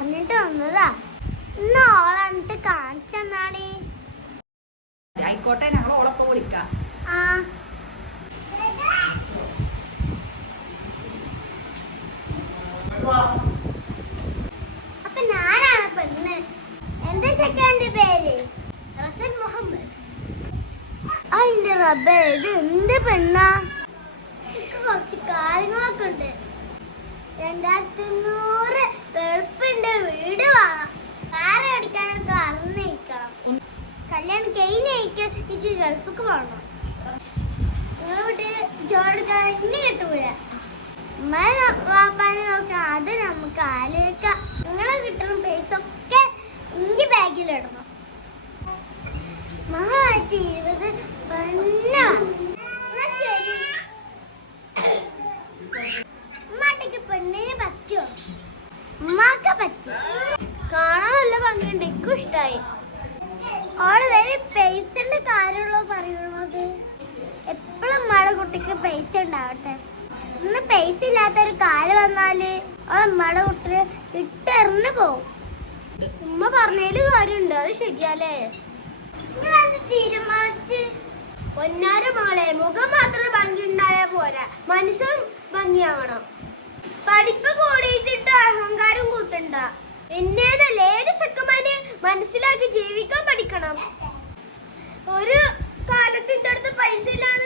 പറഞ്ഞിട്ട് വന്നതാ. ഇന്ന് ഓളന്നിട്ട് കാണിച്ചെന്നാണേ. ആയിക്കോട്ടെ, ഞങ്ങൾ ഓളപ്പം വിളിക്കാം. അപ്പൊ ഞാനാണ് പെണ്ണ്. എന്താ ചെക്കൻ്റെ പേര്? റസൽ മുഹമ്മദ്. അതിന്റെ റബ്ബേ, ഇത് എന്ത് പെണ്ണാ? എനിക്ക് കുറച്ച് കാര്യങ്ങളൊക്കെ ഉണ്ട്. 2500 വെളുപ്പിന്റെ വീട് വേണം. കാറ് അടിക്കാനൊക്കെ അറിഞ്ഞിരിക്കണം. കല്യാണം കഴിഞ്ഞേക്ക് എനിക്ക് ഗൾഫിക്ക് പോകണം. നിങ്ങളെ വീട്ടിൽ ജോലിക്കാൻ ഇനി കിട്ടൂല. ഉമ്മനെ വാപ്പാനെ നോക്കാം, അത് നമുക്ക് ആലോചിക്കാം. നിങ്ങളെ കിട്ടുന്ന പൈസ ഒക്കെ ഇന്റെ ബാഗിലിടണം. മഹാമായിട്ട് 20 പെണ്ണാ. ശരി, ഉമ്മാട്ടേക്ക് പെണ്ണിന് പറ്റുമോ? ഉമ്മാക്ക് പറ്റും. കാണാൻ നല്ല ഭംഗിയുണ്ട്, എനിക്കും ഇഷ്ടായി. ഓള് വരെ പൈസന്റെ കാര്യമുള്ളൂ പറയുന്നത്. എപ്പോഴും ഉമ്മയുടെ കുട്ടിക്ക് പൈസ ഉണ്ടാവട്ടെ. ഇന്ന് പൈസ ഇല്ലാത്തൊരു കാര്യം വന്നാല് ഓളെ ഉമ്മയുടെ കുട്ടിക്ക് ഇട്ടെറിഞ്ഞു പോവും. ഉമ്മ പറഞ്ഞതില് കാര്യമുണ്ട്, അത് ശരിയല്ലേ? തീരുമാനിച്ച് പൊന്നാര മോളെ, മുഖം മാത്രം ഭംഗി ഉണ്ടായാൽ പോരാ, മനുഷ്യൻ ഭംഗിയാവണം. പഠിപ്പ് കൂടിയിട്ട് അഹങ്കാരം കൂട്ടണ്ട. എന്നേതല്ല, ഏത് ചെക്കന്മാരെ മനസ്സിലാക്കി ജീവിക്കാൻ പഠിക്കണം. ഒരു കാലത്തിന്റെ അടുത്ത് പൈസ ഇല്ലാന്ന്